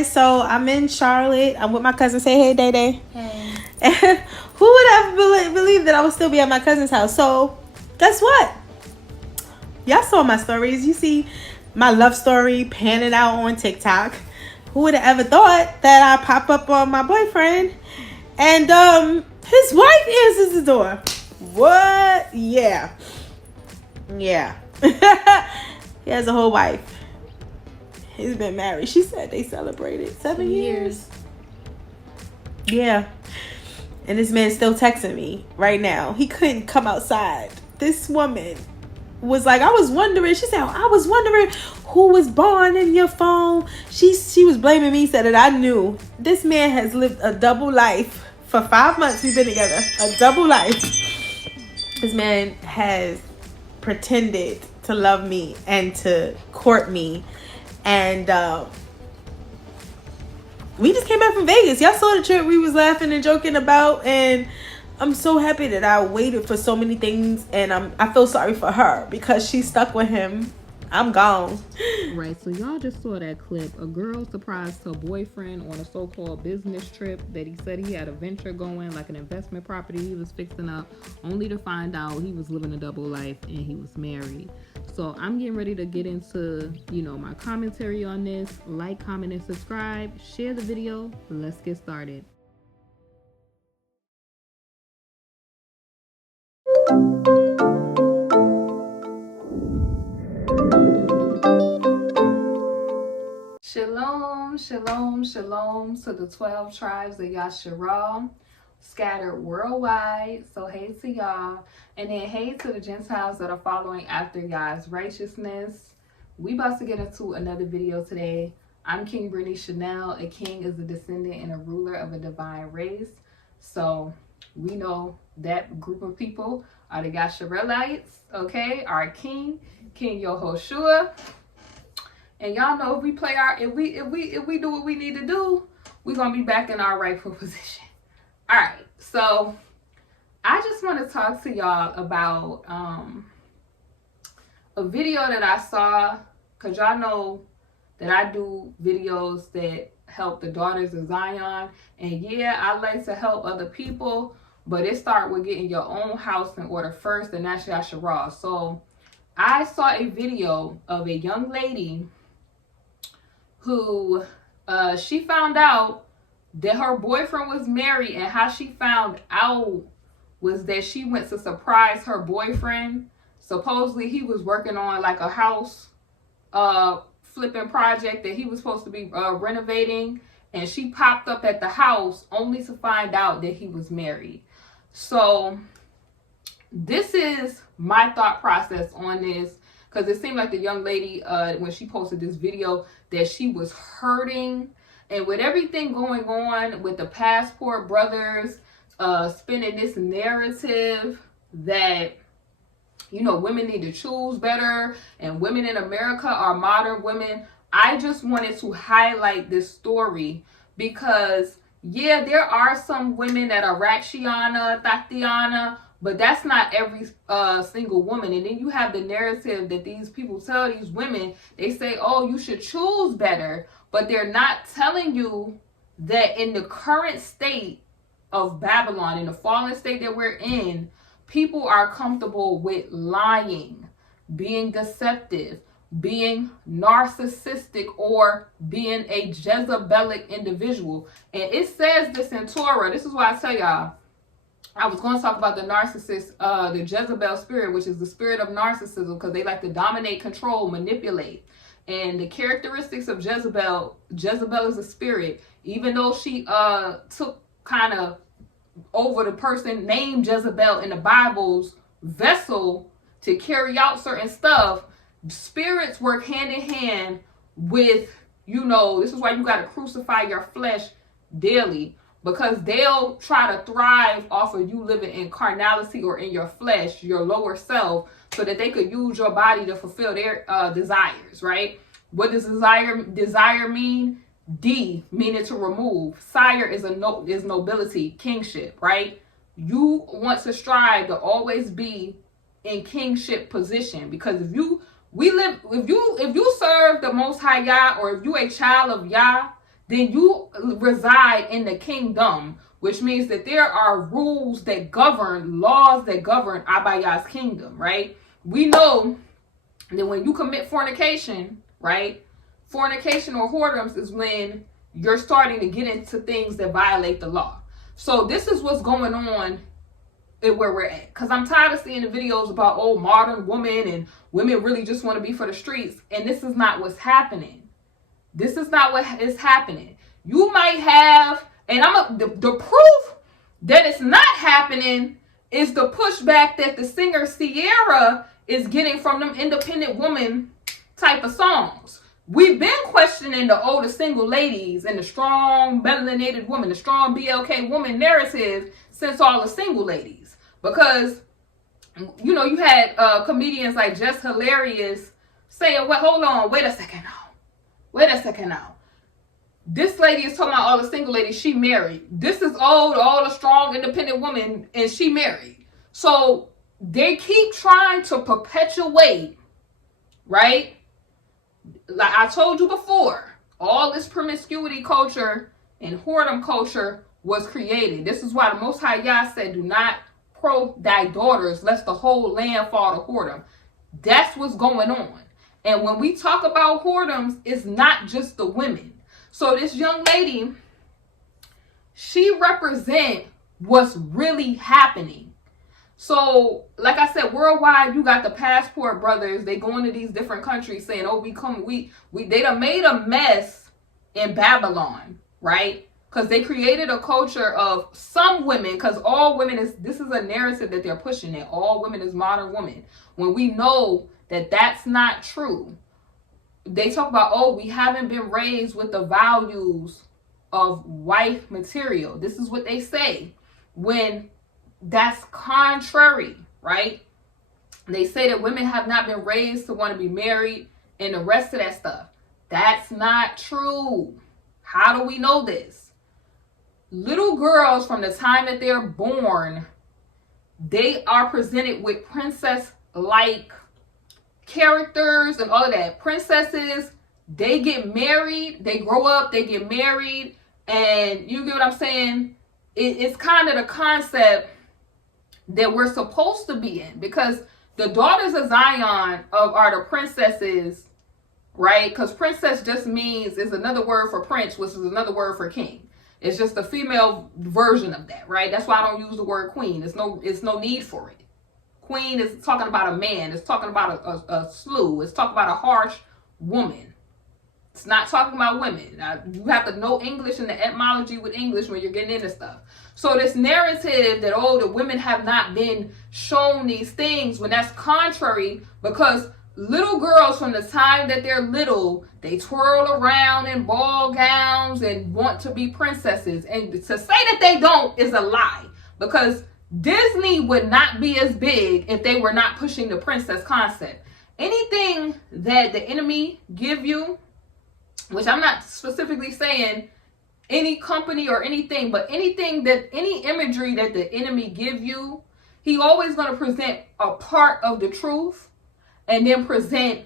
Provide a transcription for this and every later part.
guys. So I'm in Charlotte. I'm with my cousin. Say hey, Day Day. Hey. And who would have believed that I would still be at my cousin's house? So guess what? Y'all saw my stories. You see my love story panning out on TikTok. Who would have ever thought that I pop up on my boyfriend and his wife answers the door? What? Yeah. He has a whole wife. He's been married. She said they celebrated 7 years. Yeah. And this man's still texting me right now. He couldn't come outside. This woman was like, I was wondering. She said, I was wondering who was born in your phone. She was blaming me, said that I knew. This man has lived a double life. For 5 months we've been together. A double life. This man has pretended to love me and to court me. And we just came back from Vegas. Y'all saw the trip we was laughing and joking about. And I'm so happy that I waited for so many things. And I feel sorry for her because she's stuck with him. I'm gone. Right, so y'all just saw that clip. A girl surprised her boyfriend on a so-called business trip that he said he had a venture going, like an investment property he was fixing up, only to find out he was living a double life and he was married. So I'm getting ready to get into, my commentary on this. Like, comment, and subscribe. Share the video. Let's get started. Shalom, shalom, shalom to the 12 tribes of Yasharal scattered worldwide. So hey to y'all. And then hey to the Gentiles that are following after Yah's righteousness. We about to get into another video today. I'm King Brittany Chanel. A king is a descendant and a ruler of a divine race. So we know that group of people are the Yasharelites, okay? Our king, King Yehoshua. And y'all know if we do what we need to do, we're gonna be back in our rightful position. All right, so I just want to talk to y'all about a video that I saw, because y'all know that I do videos that help the daughters of Zion. And yeah, I like to help other people, but it starts with getting your own house in order first, and that's Yasharah. So I saw a video of a young lady who she found out that her boyfriend was married, and how she found out was that she went to surprise her boyfriend. Supposedly he was working on like a house flipping project that he was supposed to be renovating, and she popped up at the house only to find out that he was married. So this is my thought process on this, because it seemed like the young lady, when she posted this video, that she was hurting. And with everything going on with the Passport brothers spinning this narrative that, women need to choose better and women in America are modern women, I just wanted to highlight this story because, yeah, there are some women that are Rakshiana, Tatiana, but that's not every single woman. And then you have the narrative that these people tell these women. They say, oh, you should choose better. But they're not telling you that in the current state of Babylon, in the fallen state that we're in, people are comfortable with lying, being deceptive, being narcissistic, or being a Jezebelic individual. And it says this in Torah. This is why I tell y'all, I was going to talk about the narcissist, the Jezebel Spirit, which is the spirit of narcissism, because they like to dominate, control, manipulate. And the characteristics of Jezebel is a spirit. Even though she took kind of over the person named Jezebel in the Bible's vessel to carry out certain stuff, spirits work hand in hand with, this is why you got to crucify your flesh daily. Because they'll try to thrive off of you living in carnality or in your flesh, your lower self, so that they could use your body to fulfill their desires, right? What does desire mean? D, meaning to remove. Sire is is nobility, kingship, right? You want to strive to always be in kingship position, because if you serve the Most High Yah, or if you a child of Yah, then you reside in the kingdom, which means that there are rules that govern, laws that govern Abaya's kingdom, right? We know that when you commit fornication, right? Fornication or whoredoms is when you're starting to get into things that violate the law. So this is what's going on where we're at. Because I'm tired of seeing the videos about, oh, modern women and women really just want to be for the streets. And this is not what's happening. This is not what is happening. You might have, and the proof that it's not happening is the pushback that the singer Sierra is getting from them independent woman type of songs. We've been questioning the older single ladies and the strong melanated woman, the strong BLK woman narrative since all the single ladies. Because, you know, you had comedians like Just Hilarious saying, well, hold on, wait a second now. This lady is talking about all the single ladies she married. This is all the strong independent woman and she married. So they keep trying to perpetuate, right? Like I told you before, all this promiscuity culture and whoredom culture was created. This is why the Most High Yah said, do not pro thy daughters, lest the whole land fall to whoredom. That's what's going on. And when we talk about whoredoms, it's not just the women. So this young lady, she represents what's really happening. So, like I said, worldwide, you got the passport brothers. They go into these different countries saying, oh, they done made a mess in Babylon, right? Because they created a culture of some women, because all women this is a narrative that they're pushing, that all women is modern women. When we know that that's not true. They talk about, oh, we haven't been raised with the values of wife material. This is what they say when that's contrary, right? They say that women have not been raised to want to be married and the rest of that stuff. That's not true. How do we know this? Little girls, from the time that they're born, they are presented with princess-like characters and all of that. Princesses, they get married, they grow up, they get married, and you get what I'm saying? It's kind of the concept that we're supposed to be in, because the daughters of Zion are the princesses, right? Because princess just means, is another word for prince, which is another word for king. It's just a female version of that, right? That's why I don't use the word queen. It's no need for it. Queen is talking about a man. It's talking about a slew. It's talking about a harsh woman. It's not talking about women. Now, you have to know English and the etymology with English when you're getting into stuff. So this narrative that, oh, the women have not been shown these things, when that's contrary, because little girls, from the time that they're little, they twirl around in ball gowns and want to be princesses. And to say that they don't is a lie, because Disney would not be as big if they were not pushing the princess concept. Anything that the enemy give you, which I'm not specifically saying any company or anything, but anything that, any imagery that the enemy give you, he always going to present a part of the truth and then present,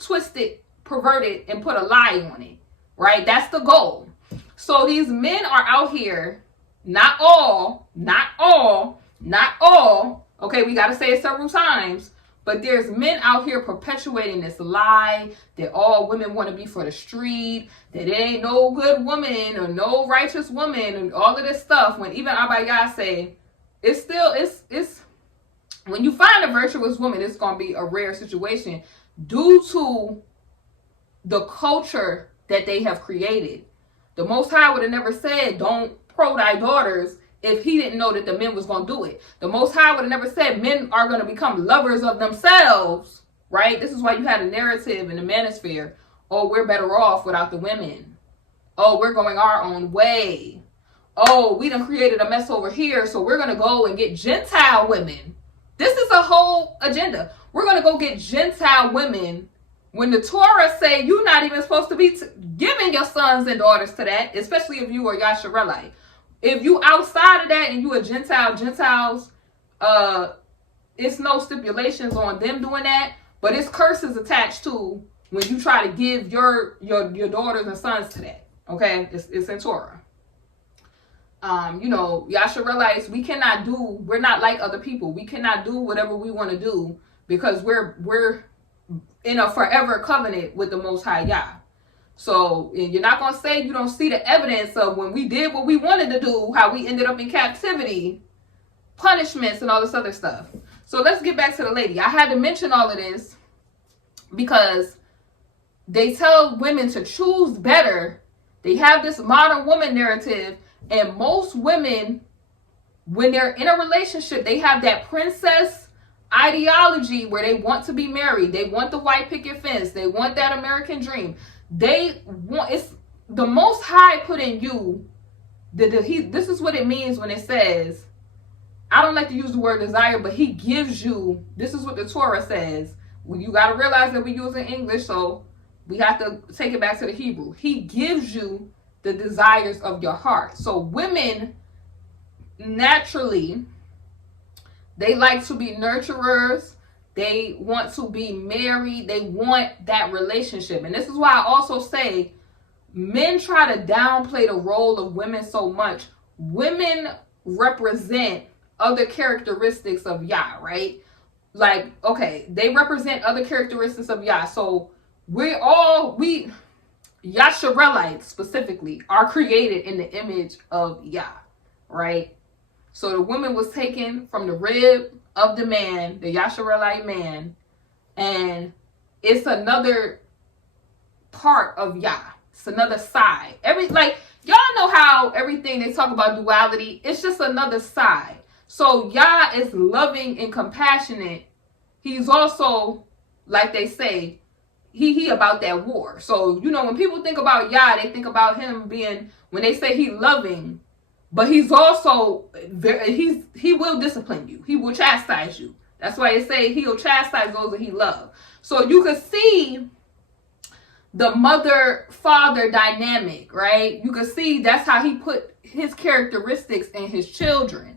twist it, pervert it, and put a lie on it, right? That's the goal. So these men are out here, not all, okay, we got to say it several times, but there's men out here perpetuating this lie that all women want to be for the street, that it ain't no good woman or no righteous woman and all of this stuff. When even Abaya say, it's when you find a virtuous woman, it's going to be a rare situation due to the culture that they have created. The Most High would have never said, don't pro thy daughters, if he didn't know that the men was going to do it. The Most High would have never said men are going to become lovers of themselves, right? This is why you had a narrative in the manosphere. Oh, we're better off without the women. Oh, we're going our own way. Oh, we done created a mess over here, so we're going to go and get Gentile women. This is a whole agenda. We're going to go get Gentile women when the Torah say you're not even supposed to be giving your sons and daughters to that, especially if you are Yasharelite. If you outside of that and you a Gentile, Gentiles, it's no stipulations on them doing that, but it's curses attached to when you try to give your daughters and sons to that. Okay, it's in Torah. You know, y'all should realize we're not like other people. We cannot do whatever we want to do because we're in a forever covenant with the Most High Yah. So you're not going to say you don't see the evidence of when we did what we wanted to do, how we ended up in captivity, punishments, and all this other stuff. So let's get back to the lady. I had to mention all of this because they tell women to choose better. They have this modern woman narrative, and most women, when they're in a relationship, they have that princess ideology where they want to be married. They want the white picket fence. They want that American dream. It's the Most High put in you. This is what it means when it says, I don't like to use the word desire, but he gives you, this is what the Torah says. You got to realize that we're using English, so we have to take it back to the Hebrew. He gives you the desires of your heart. So women, naturally, they like to be nurturers. They want to be married. They want that relationship. And this is why I also say men try to downplay the role of women so much. Women represent other characteristics of Yah, right? Like, okay, they represent other characteristics of Yah. So Yasharelites specifically are created in the image of Yah, right? So the woman was taken from the rib of the man, the Yasharelite man, and it's another part of Yah. It's another side. Y'all know how everything they talk about duality, it's just another side. So Yah is loving and compassionate. He's also, like they say, he about that war. So, you know, when people think about Yah, they think about him being, when they say he loving, but he's also, he will discipline you. He will chastise you. That's why they say he'll chastise those that he loves. So you could see the mother-father dynamic, right? You could see that's how he put his characteristics in his children.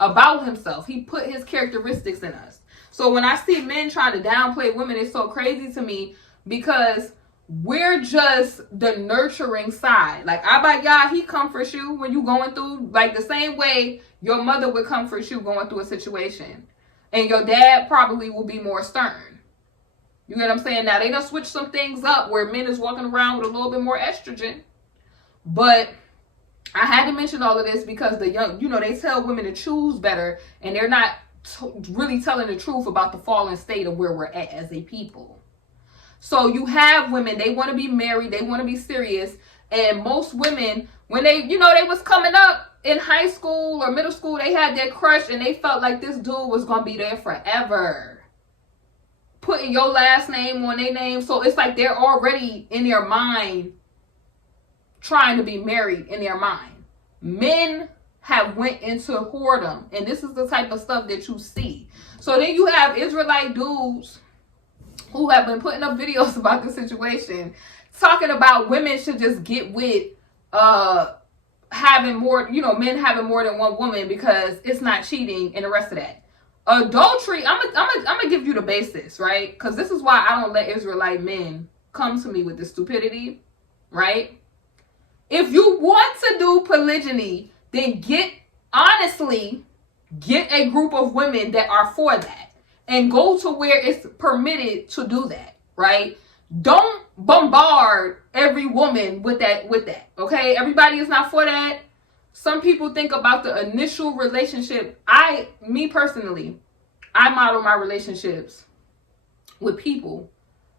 About himself. He put his characteristics in us. So when I see men trying to downplay women, it's so crazy to me because we're just the nurturing side. Like Abba Yah, he comforts you when you're going through, like the same way your mother would comfort you going through a situation. And your dad probably will be more stern. You get what I'm saying? Now they done switch some things up where men is walking around with a little bit more estrogen. But I had to mention all of this because the young, you know, they tell women to choose better, and they're not really telling the truth about the fallen state of where we're at as a people. So you have women, they want to be married, they want to be serious, and most women, when they, you know, they was coming up in high school or middle school, they had their crush, and they felt like this dude was going to be there forever. Putting your last name on their name, so it's like they're already in their mind trying to be married in their mind. Men have went into whoredom, and this is the type of stuff that you see. So then you have Israelite dudes who have been putting up videos about the situation, talking about women should just get with having more, you know, men having more than one woman because it's not cheating and the rest of that. Adultery, I'm gonna give you the basis, right? Because this is why I don't let Israelite men come to me with this stupidity, right? If you want to do polygyny, then get a group of women that are for that and go to where it's permitted to do that, right? Don't bombard every woman with that, okay? Everybody is not for that. Some people think about the initial relationship. Me personally, I model my relationships with people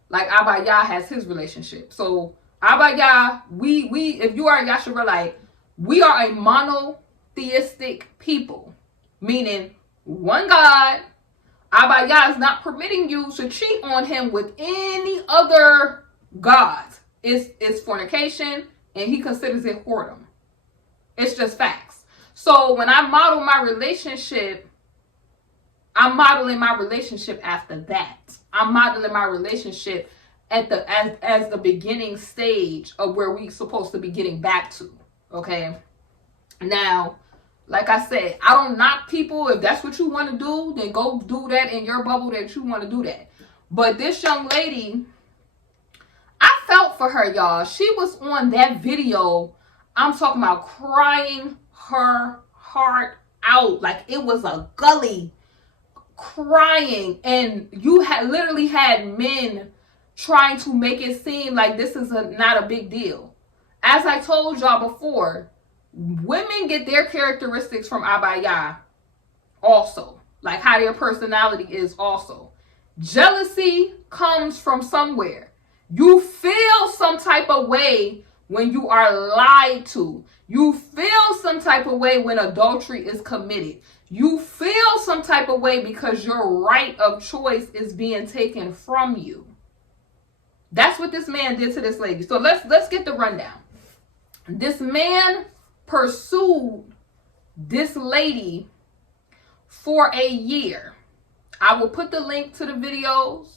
like Abba Yah has his relationship. So Abba Yah, we if you are a Yasharelite, we are a monotheistic people, meaning one God. Abba Yah is not permitting you to cheat on him with any other gods. It's fornication, and he considers it whoredom. It's just facts. So when I model my relationship, I'm modeling my relationship after that. I'm modeling my relationship at the as the beginning stage of where we supposed to be getting back to. Okay. Now, like I said, I don't knock people. If that's what you want to do, then go do that in your bubble that you want to do that. But this young lady, I felt for her, y'all. She was on that video, I'm talking about crying her heart out. Like it was a gully crying. And you had literally had men trying to make it seem like this is not a big deal. As I told y'all before, women get their characteristics from Abaya also. Like how their personality is also. Jealousy comes from somewhere. You feel some type of way when you are lied to. You feel some type of way when adultery is committed. You feel some type of way because your right of choice is being taken from you. That's what this man did to this lady. So let's get the rundown. This man pursued this lady for a year. I will put the link to the videos.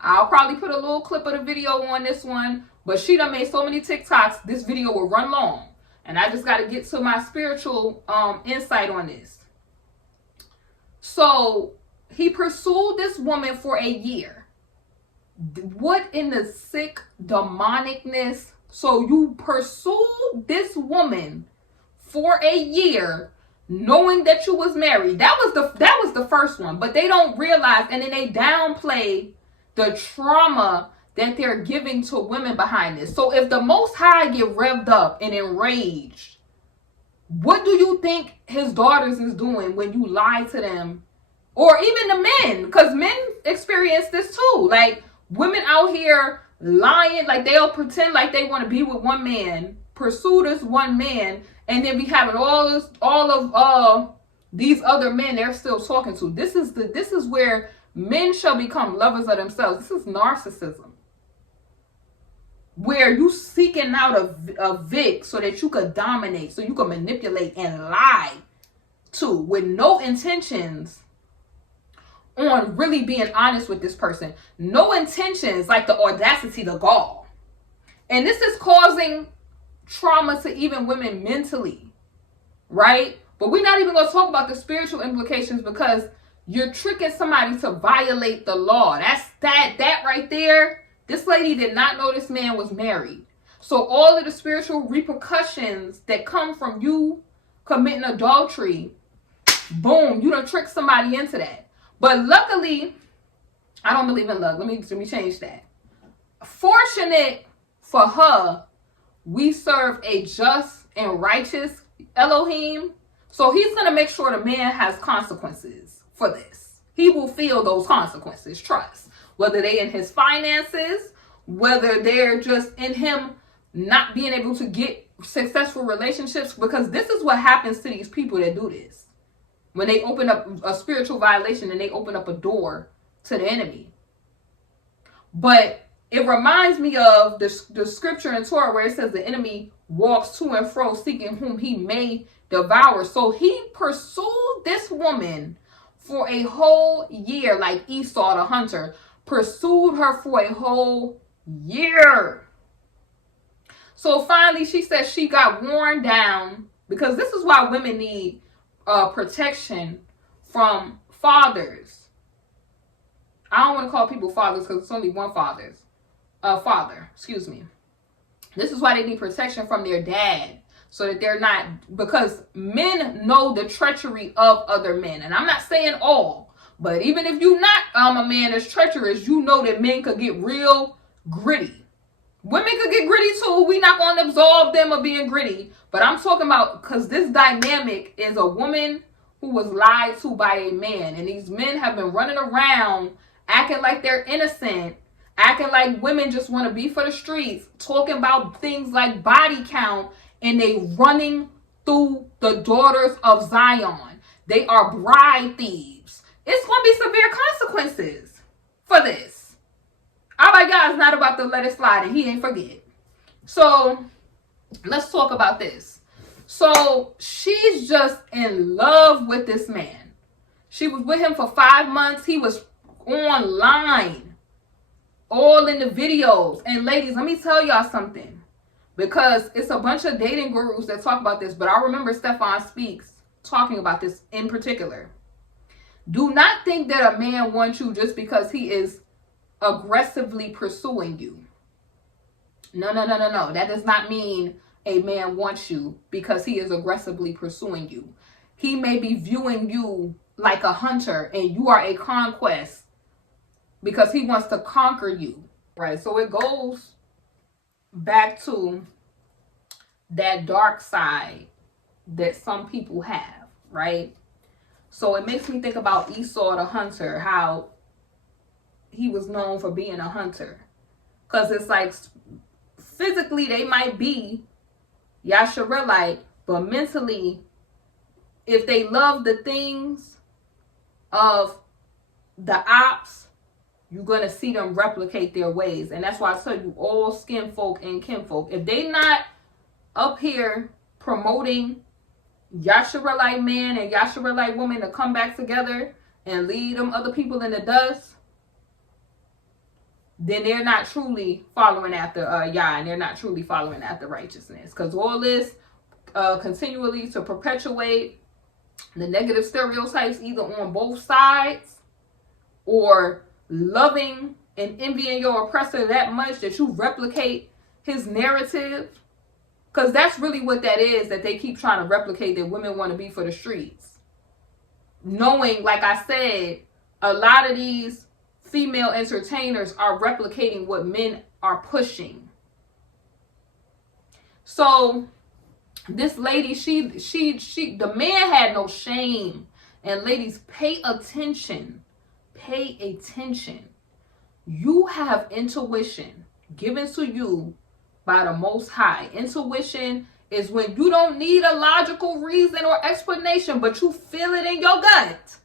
I'll probably put a little clip of the video on this one. But she done made so many TikToks, this video will run long. And I just got to get to my spiritual insight on this. So he pursued this woman for a year. What in the sick demonicness? So you pursued this woman for a year, knowing that you was married. That was the first one, but they don't realize, and then they downplay the trauma that they're giving to women behind this. So if the Most High get revved up and enraged, what do you think his daughters is doing when you lie to them? Or even the men, because men experience this too. Like women out here lying, like they'll pretend like they want to be with one man, pursue this one man, and then be having all of these other men they're still talking to. This is where men shall become lovers of themselves. This is narcissism, where you seeking out a Vic so that you could dominate, so you can manipulate and lie to, with no intentions on really being honest with this person. No intentions, like the audacity, the gall. And this is causing trauma to even women mentally, right? But we're not even going to talk about the spiritual implications, because you're tricking somebody to violate the law. That right there. This lady did not know this man was married. So all of the spiritual repercussions that come from you committing adultery, boom, you done trick somebody into that. But luckily, I don't believe in luck. Let me change that. Fortunate for her, we serve a just and righteous Elohim. So he's going to make sure the man has consequences for this. He will feel those consequences, trust. Whether they in his finances, whether they're just in him not being able to get successful relationships. Because this is what happens to these people that do this. When they open up a spiritual violation and they open up a door to the enemy. But it reminds me of the scripture in Torah where it says the enemy walks to and fro seeking whom he may devour. So he pursued this woman for a whole year, like Esau the hunter. Pursued her for a whole year. So finally she said she got worn down, because this is why women need protection from fathers. I don't want to call people fathers because it's only one father. Excuse me. This is why they need protection from their dad, so that they're not, because men know the treachery of other men. And I'm not saying all, but even if you're not a man that's treacherous, you know that men could get real gritty. Women could get gritty too. We're not going to absolve them of being gritty. But I'm talking about, because this dynamic is a woman who was lied to by a man. And these men have been running around acting like they're innocent, acting like women just want to be for the streets, talking about things like body count, and they running through the daughters of Zion. They are bride thieves. It's going to be severe consequences for this. Our God is not about to let it slide and he ain't forget. So let's talk about this. So she's just in love with this man. She was with him for 5 months. He was online, all in the videos. And ladies, let me tell y'all something, because it's a bunch of dating gurus that talk about this, but I remember Stefan Speaks talking about this in particular. Do not think that a man wants you just because he is aggressively pursuing you. No. That does not mean a man wants you because he is aggressively pursuing you. He may be viewing you like a hunter and you are a conquest because he wants to conquer you. Right? So it goes back to that dark side that some people have, right? So it makes me think about Esau the hunter, how he was known for being a hunter. Because it's like physically they might be Yasharelite, but mentally, if they love the things of the ops, you're going to see them replicate their ways. And that's why I tell you, all skin folk and kinfolk, if they not up here promoting Yasharelite man and Yasharelite woman to come back together and lead them other people in the dust, then they're not truly following after Yah, and they're not truly following after righteousness. Because all this continually to perpetuate the negative stereotypes either on both sides, or loving and envying your oppressor that much that you replicate his narrative. Because that's really what that is, that they keep trying to replicate, that women want to be for the streets. Knowing, like I said, a lot of these female entertainers are replicating what men are pushing. So this lady, the man had no shame. And ladies, pay attention. Pay attention. You have intuition given to you by the Most High. Intuition is when you don't need a logical reason or explanation, but you feel it in your gut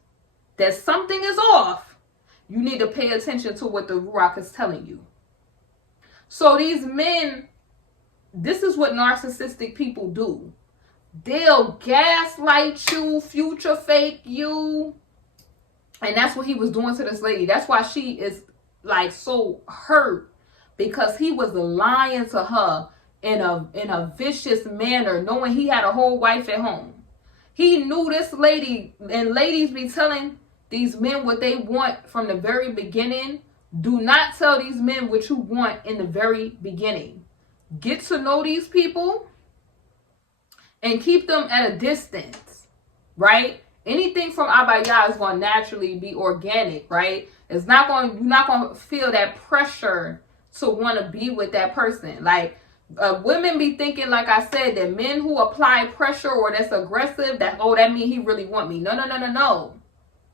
that something is off. You need to pay attention to what the Ruach is telling you. So these men, this is what narcissistic people do. They'll gaslight you, future fake you. And that's what he was doing to this lady. That's why she is like so hurt, because he was lying to her in a vicious manner, knowing he had a whole wife at home. He knew this lady, and ladies be telling these men what they want from the very beginning. Do not tell these men what you want in the very beginning. Get to know these people and keep them at a distance, right? Anything from Abaya is going to naturally be organic, right? You're not going to feel that pressure to want to be with that person. Like, women be thinking, like I said, that men who apply pressure or that's aggressive, that means he really want me. No.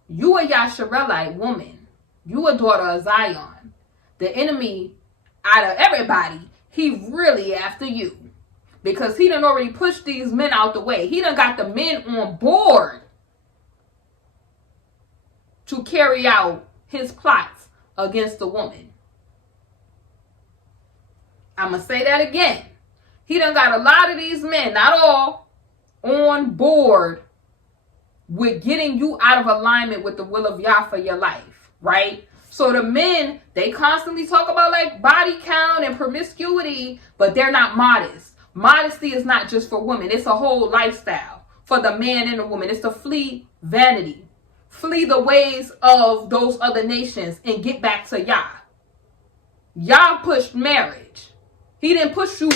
You a Yasharelite woman. You a daughter of Zion. The enemy, out of everybody, he really after you. Because he done already pushed these men out the way. He done got the men on board to carry out his plots against the woman. I'm going to say that again. He done got a lot of these men, not all, on board with getting you out of alignment with the will of Yah for your life, right? So the men, they constantly talk about like body count and promiscuity, but they're not modest. Modesty is not just for women. It's a whole lifestyle for the man and the woman. It's to flee vanity. Flee the ways of those other nations and get back to Yah. Yah pushed marriage. He didn't push you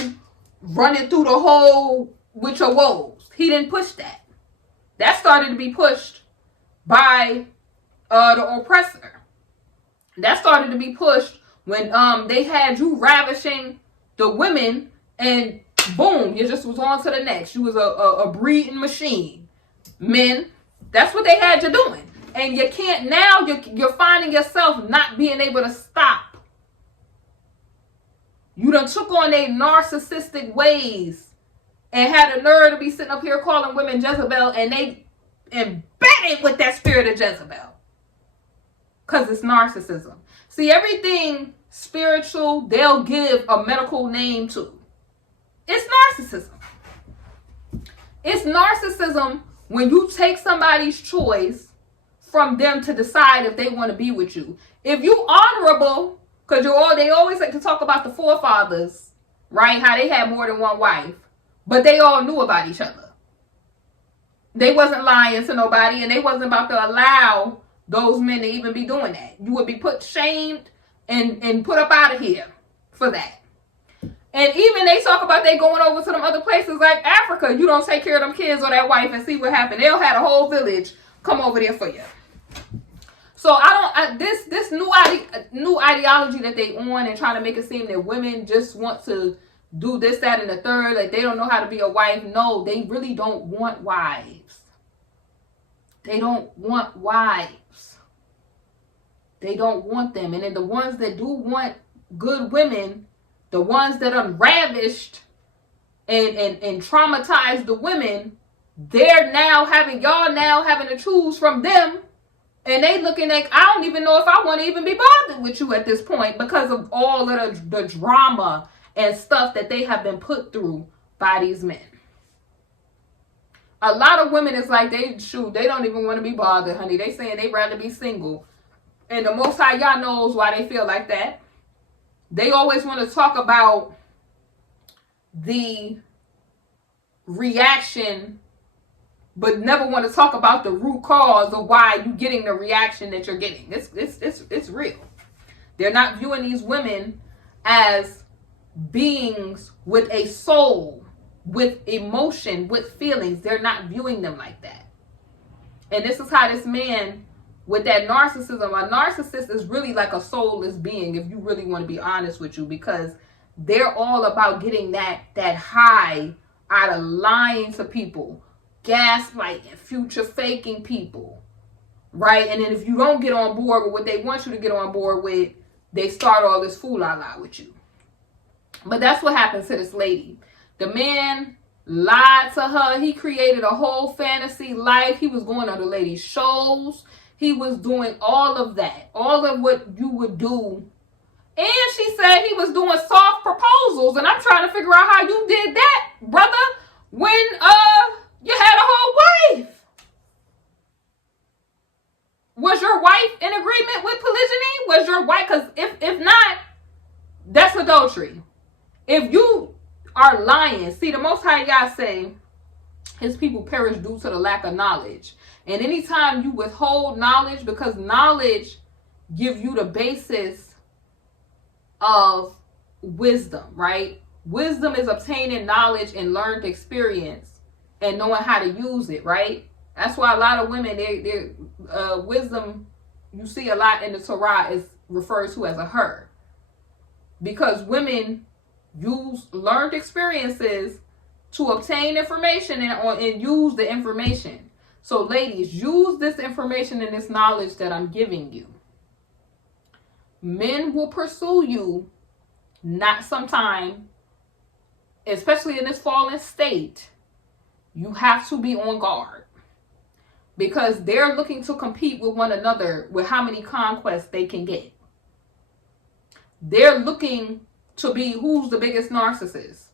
running through the hole with your woes. He didn't push that. That started to be pushed by the oppressor. That started to be pushed when they had you ravishing the women, and boom, you just was on to the next. You was a breeding machine. Men, that's what they had you doing. And you can't, now you're finding yourself not being able to stop. You done took on their narcissistic ways and had the nerve to be sitting up here calling women Jezebel, and they embedded with that spirit of Jezebel. Because it's narcissism. See, everything spiritual, they'll give a medical name to. It's narcissism. It's narcissism when you take somebody's choice from them to decide if they want to be with you. If you honorable, because they always like to talk about the forefathers, right? How they had more than one wife, but they all knew about each other. They wasn't lying to nobody, and they wasn't about to allow those men to even be doing that. You would be put shamed and put up out of here for that. And even they talk about they going over to them other places like Africa. You don't take care of them kids or that wife and see what happened. They'll have a whole village come over there for you. So this new ideology that they on and trying to make it seem that women just want to do this, that, and the third, like they don't know how to be a wife. No, they really don't want wives. They don't want wives. They don't want them. And then the ones that do want good women, the ones that are ravished and traumatized the women, y'all now having to choose from them. And they looking like, I don't even know if I want to even be bothered with you at this point because of all of the drama and stuff that they have been put through by these men. A lot of women is like, they don't even want to be bothered, honey. They saying they'd rather be single. And the Most High Yah knows why they feel like that. They always want to talk about the reaction, but never want to talk about the root cause of why you're getting the reaction that you're getting. It's real. They're not viewing these women as beings with a soul, with emotion, with feelings. They're not viewing them like that. And this is how this man with that narcissism, a narcissist is really like a soulless being, if you really want to be honest with you, because they're all about getting that high out of lying to people, gaslighting, future faking people, right? And then if you don't get on board with what they want you to get on board with, they start all this fool-la-la with you. But that's what happens to this lady. The man lied to her. He created a whole fantasy life. He was going on the lady's shows. He was doing all of that, all of what you would do. And she said he was doing soft proposals. And I'm trying to figure out how you did that, brother, when you had a whole wife. Was your wife in agreement with polygyny? Was your wife? Because if not, that's adultery. If you are lying, see, the Most High Yah say his people perish due to the lack of knowledge. And anytime you withhold knowledge, because knowledge gives you the basis of wisdom, right? Wisdom is obtaining knowledge and learned experience and knowing how to use it, right? That's why a lot of women, their wisdom, you see a lot in the Torah is referred to as a her. Because women use learned experiences to obtain information and use the information. So ladies, use this information and this knowledge that I'm giving you. Men will pursue you, not sometime, especially in this fallen state. You have to be on guard because they're looking to compete with one another with how many conquests they can get. They're looking to be who's the biggest narcissist.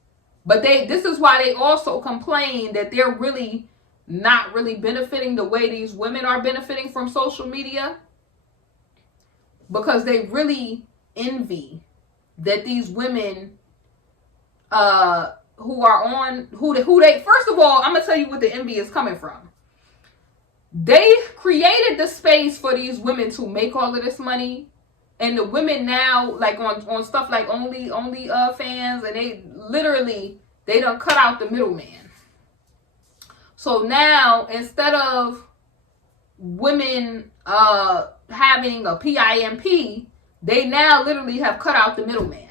But this is why they also complain that they're really not really benefiting the way these women are benefiting from social media, because they really envy that these women who are on who they first of all, I'm gonna tell you what the envy is coming from. They created the space for these women to make all of this money, and the women now, like on stuff like only fans, and they done cut out the middleman. So now, instead of women having a PIMP, they now literally have cut out the middleman.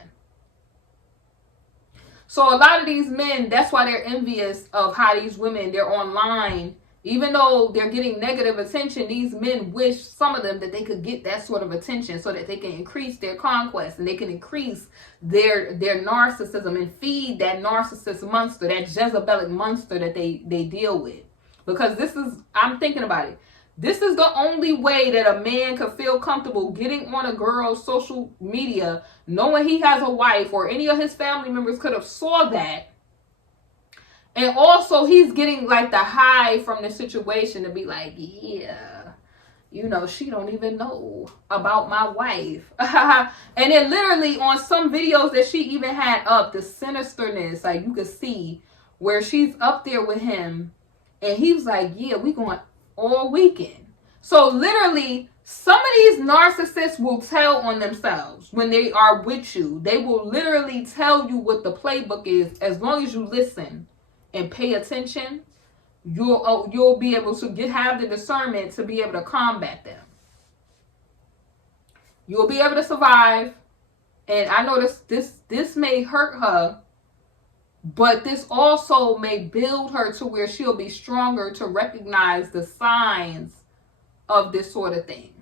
So a lot of these men, that's why they're envious of how these women, they're online. Even though they're getting negative attention, these men wish, some of them, that they could get that sort of attention so that they can increase their conquest and they can increase their narcissism and feed that narcissist monster, that Jezebelic monster that they deal with. Because I'm thinking about it. This is the only way that a man could feel comfortable getting on a girl's social media, knowing he has a wife, or any of his family members could have saw that. And also he's getting like the high from the situation to be like, yeah, she don't even know about my wife. And then literally on some videos that she even had up, the sinisterness, like you could see where she's up there with him. And he was like, yeah, we going all weekend. So literally Some of these narcissists will tell on themselves when they are with you. They will literally tell you what the playbook is. As long as you listen and pay attention, you'll be able to have the discernment to be able to combat them. You'll be able to survive. And I know this may hurt her, but this also may build her to where she'll be stronger to recognize the signs of this sort of thing.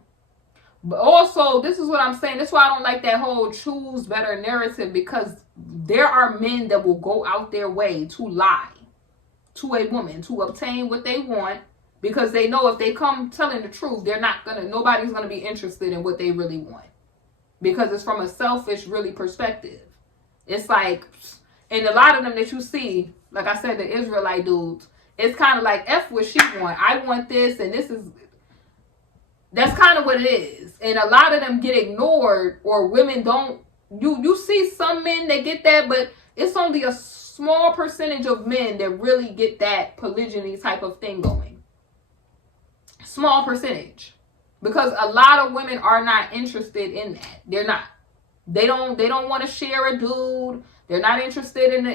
But also, this is what I'm saying. That's why I don't like that whole choose better narrative, because there are men that will go out their way to lie to a woman to obtain what they want, because they know if they come telling the truth, nobody's gonna be interested in what they really want, because it's from a selfish really perspective. It's like, and a lot of them that you see, like I said, the Israelite dudes, it's kind of like F what she want. I want this, and that's kind of what it is. And a lot of them get ignored, or women don't. You see some men that get that, but it's only a small percentage of men that really get that polygyny type of thing going. Small percentage. Because a lot of women are not interested in that. They're not. They don't want to share a dude. They're not interested in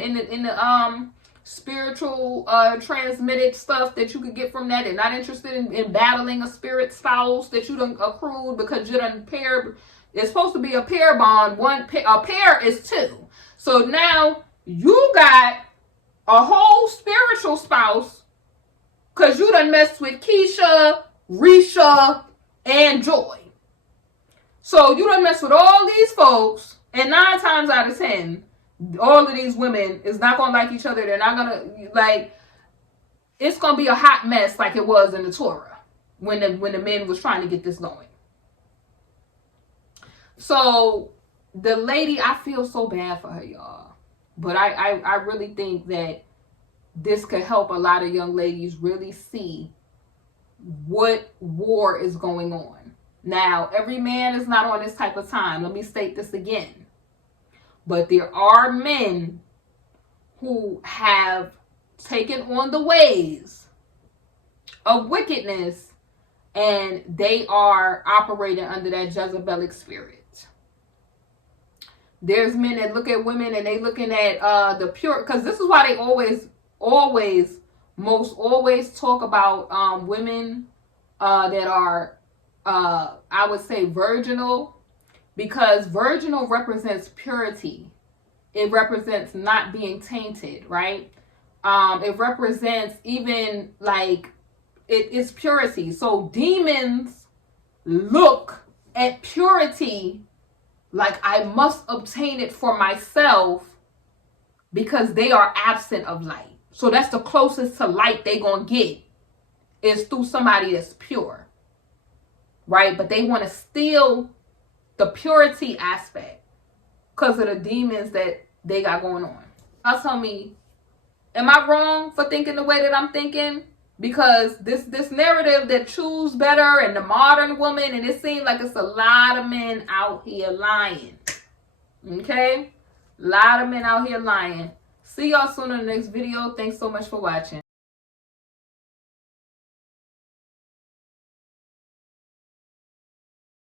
the spiritual transmitted stuff that you could get from that. They're not interested in battling a spirit spouse that you done accrued because you done paired. It's supposed to be a pair bond. A pair is two. So now you got a whole spiritual spouse because you done messed with Keisha, Risha, and Joy. So you done messed with all these folks, and 9 times out of 10, all of these women is not going to like each other. They're not going to, it's going to be a hot mess like it was in the Torah when the men was trying to get this going. So the lady, I feel so bad for her, y'all. But I really think that this could help a lot of young ladies really see what war is going on. Now, every man is not on this type of time. Let me state this again. But there are men who have taken on the ways of wickedness, and they are operating under that Jezebelic spirit. There's men that look at women and they looking at the pure, because this is why they always talk about women that are, I would say, virginal. Because virginal represents purity. It represents not being tainted, right? It represents even it's purity. So demons look at purity like I must obtain it for myself because they are absent of light. So that's the closest to light they gonna get is through somebody that's pure, right? But they want to steal the purity aspect because of the demons that they got going on. I'll tell me, am I wrong for thinking the way that I'm thinking? Because this narrative that choose better and the modern woman, and it seems like it's a lot of men out here lying. Okay? A lot of men out here lying. See y'all soon in the next video. Thanks so much for watching.